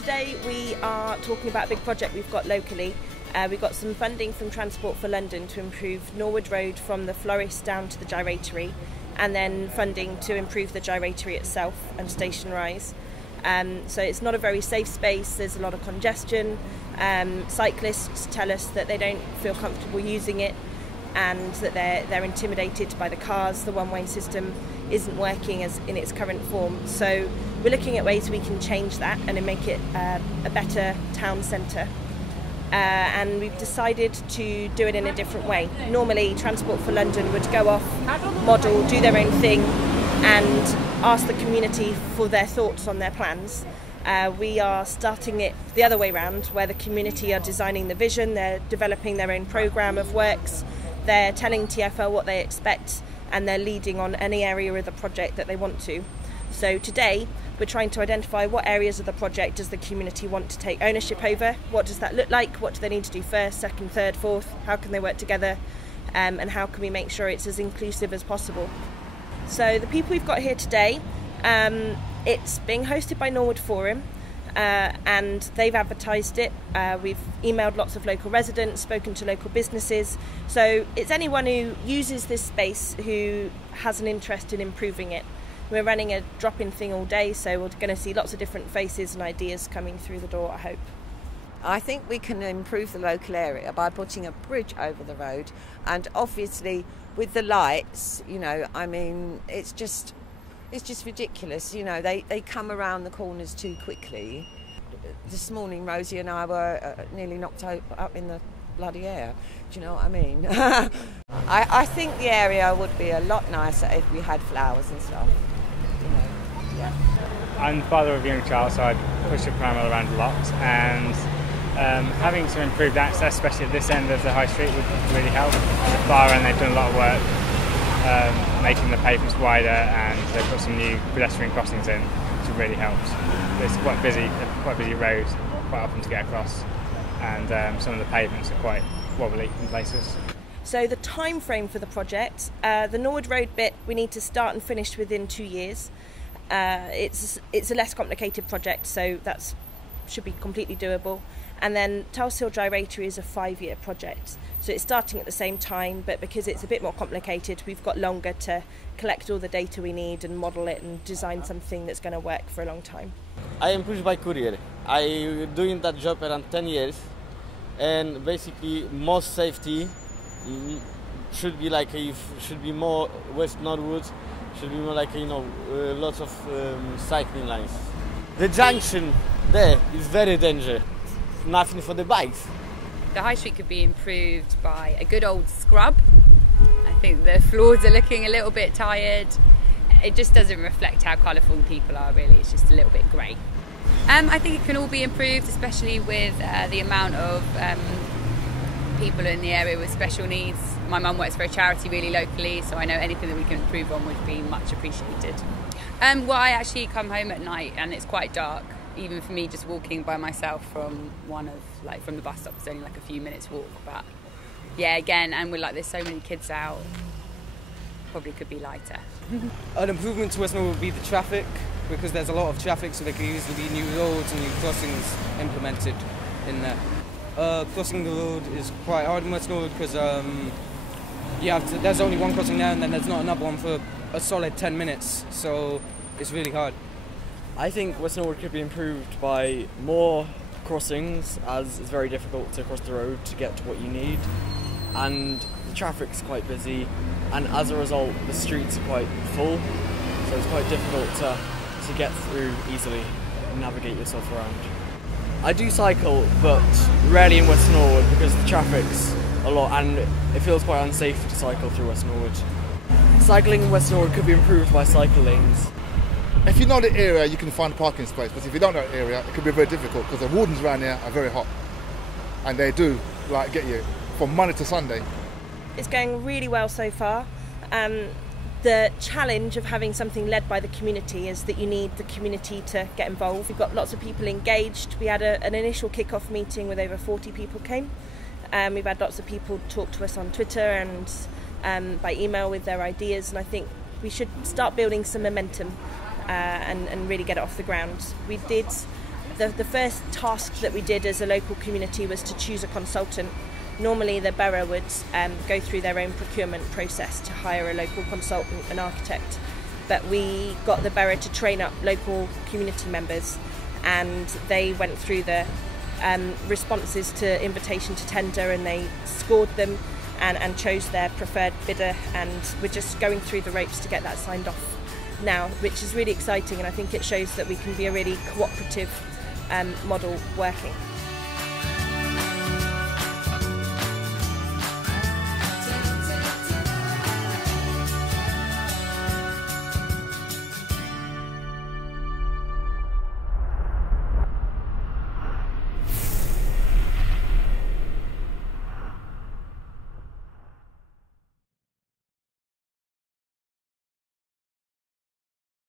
Today we are talking about a big project we've got locally. We've got some funding from Transport for London to improve Norwood Road from the florist down to the gyratory, and then funding to improve the gyratory itself and station rise. So it's not a very safe space, there's a lot of congestion. Cyclists tell us that they don't feel comfortable using it and that they're intimidated by the cars. The one-way system isn't working as in its current form. So we're looking at ways we can change that and make it a better town centre. And we've decided to do it in a different way. Normally Transport for London would go off, model, do their own thing and ask the community for their thoughts on their plans. We are starting it the other way round, where the community are designing the vision, they're developing their own programme of works, they're telling TfL what they expect, and they're leading on any area of the project that they want to. So today we're trying to identify what areas of the project does the community want to take ownership over, what does that look like, what do they need to do first, second, third, fourth, how can they work together, and how can we make sure it's as inclusive as possible. So the people we've got here today, it's being hosted by Norwood Forum, and they've advertised it. We've emailed lots of local residents, spoken to local businesses, so it's anyone who uses this space who has an interest in improving it. We're running a drop-in thing all day, so we're going to see lots of different faces and ideas coming through the door, I hope. I think we can improve the local area by putting a bridge over the road, and obviously with the lights, you know, I mean, it's just ridiculous, you know, they come around the corners too quickly. This morning Rosie and I were nearly knocked up in the bloody air, do you know what I mean? I think the area would be a lot nicer if we had flowers and stuff, you know, yeah. I'm father of a young child, so I push the pram around a lot, and having some improved access, especially at this end of the high street, would really help. At the far end they've done a lot of work making the pavements wider, and they've put some new pedestrian crossings in, which really helps. It's quite a busy road, quite often to get across, and some of the pavements are quite wobbly in places. So the time frame for the project, the Norwood Road bit we need to start and finish within 2 years. It's a less complicated project, so that should be completely doable. And then Tulse Hill Gyratory is a 5-year project, so it's starting at the same time, but because it's a bit more complicated, we've got longer to collect all the data we need and model it and design something that's going to work for a long time. I am pushed by courier. I'm doing that job around 10 years, and basically most safety should be more West Norwood, should be more like, you know, lots of cycling lines. The junction there is very dangerous. Nothing for the bikes. The high street could be improved by a good old scrub. I think the floors are looking a little bit tired. It just doesn't reflect how colourful people are, really. It's just a little bit grey. I think it can all be improved, especially with the amount of people in the area with special needs. My mum works for a charity really locally, so I know anything that we can improve on would be much appreciated. Well, I actually come home at night and it's quite dark. Even for me, just walking by myself from from the bus stop, it's only like a few minutes walk. But yeah, again, and there's so many kids out, probably could be lighter. An improvement to West Norwood would be the traffic, because there's a lot of traffic, so there could easily be new roads and new crossings implemented in there. Crossing the road is quite hard in West Norwood because there's only one crossing there, and then there's not another one for a solid 10 minutes, so it's really hard. I think West Norwood could be improved by more crossings, as it's very difficult to cross the road to get to what you need, and the traffic's quite busy, and as a result the streets are quite full, so it's quite difficult to get through easily and navigate yourself around. I do cycle, but rarely in West Norwood because the traffic's a lot and it feels quite unsafe to cycle through West Norwood. Cycling in West Norwood could be improved by cycle lanes. If you know the area, you can find a parking space, but if you don't know the area, it can be very difficult because the wardens around here are very hot, and they do get you from Monday to Sunday. It's going really well so far. The challenge of having something led by the community is that you need the community to get involved. We've got lots of people engaged. We had an initial kick-off meeting with over 40 people came. We've had lots of people talk to us on Twitter and by email with their ideas, and I think we should start building some momentum and really get it off the ground. We did the first task that we did as a local community was to choose a consultant. Normally the borough would go through their own procurement process to hire a local consultant, an architect, but we got the borough to train up local community members, and they went through the responses to invitation to tender, and they scored them and chose their preferred bidder, and we're just going through the ropes to get that signed off now, which is really exciting, and I think it shows that we can be a really cooperative model working.